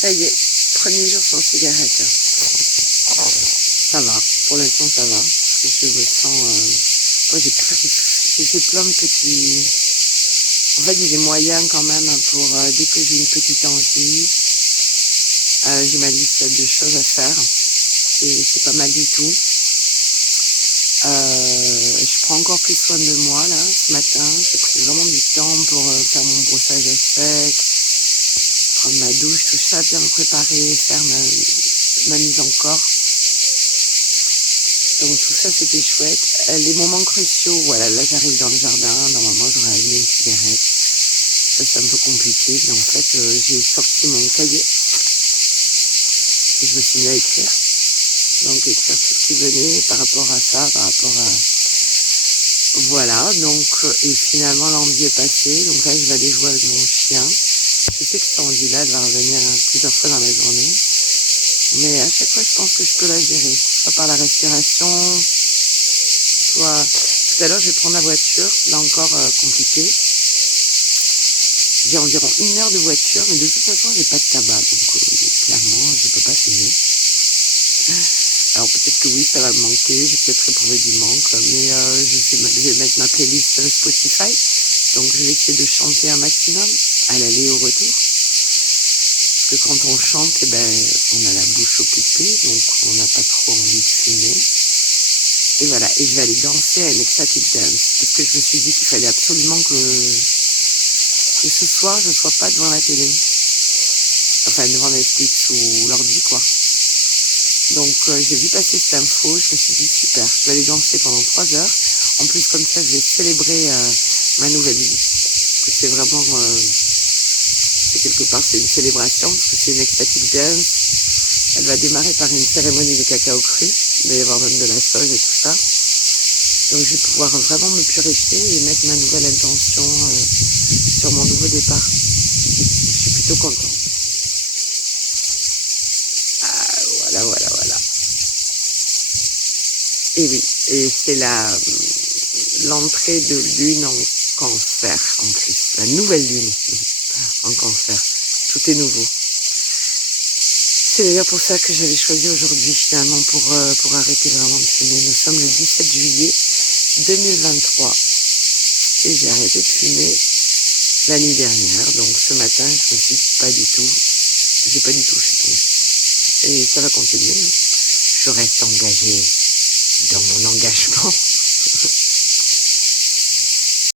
Ça y est, premier jour sans cigarette. Ça va, pour l'instant ça va. Je me sens... ouais, j'ai fait plein de petits... En fait, j'ai des moyens quand même pour... dès que j'ai une petite envie, j'ai ma liste de choses à faire. Et c'est pas mal du tout. Je prends encore plus soin de moi, là, ce matin. J'ai pris vraiment du temps pour faire mon brossage à sec, prendre ma douche, tout ça, bien me préparer, faire ma mise en corps. Donc tout ça c'était chouette. Les moments cruciaux, voilà, là j'arrive dans le jardin, normalement j'aurais allumé une cigarette. Ça c'est un peu compliqué, mais en fait j'ai sorti mon cahier et je me suis mis à écrire. Donc écrire tout ce qui venait par rapport à ça, par rapport à... Voilà, donc et finalement l'envie est passée, donc là je vais aller jouer avec mon chien. Je sais que cette envie-là elle va revenir plusieurs fois dans la journée. Mais à chaque fois, je pense que je peux la gérer. Soit par la respiration, soit... Tout à l'heure, je vais prendre la voiture. Là encore, compliqué. J'ai environ 1 heure de voiture, mais de toute façon, j'ai pas de tabac. Donc, clairement, je peux pas fumer. Alors, peut-être que oui, ça va me manquer. J'ai peut-être éprouvé du manque. Mais je vais mettre ma playlist Spotify. Donc, je vais essayer de chanter un maximum à l'aller et au retour. Que quand on chante, eh ben, on a la bouche occupée, donc on n'a pas trop envie de fumer. Et voilà, et je vais aller danser à une ecstatic dance, parce que je me suis dit qu'il fallait absolument que ce soir, je ne sois pas devant la télé. Enfin, devant Netflix ou l'ordi, quoi. Donc, j'ai vu passer cette info, je me suis dit, super, je vais aller danser pendant 3 heures. En plus, comme ça, je vais célébrer ma nouvelle vie. Parce que c'est vraiment... quelque part c'est une célébration, parce que c'est une ecstatic dance. Elle va démarrer par une cérémonie de cacao cru, il va y avoir même de la sauge et tout ça. Donc je vais pouvoir vraiment me purifier et mettre ma nouvelle intention sur mon nouveau départ. Je suis plutôt contente. Ah, voilà. Et oui, et c'est l'entrée de lune en cancer en plus, la nouvelle lune en cancer. Tout est nouveau. C'est d'ailleurs pour ça que j'avais choisi aujourd'hui finalement pour arrêter vraiment de fumer. Nous sommes le 17 juillet 2023 et j'ai arrêté de fumer la nuit dernière. Donc ce matin, j'ai pas du tout fumé. Et ça va continuer. Je reste engagée dans mon engagement.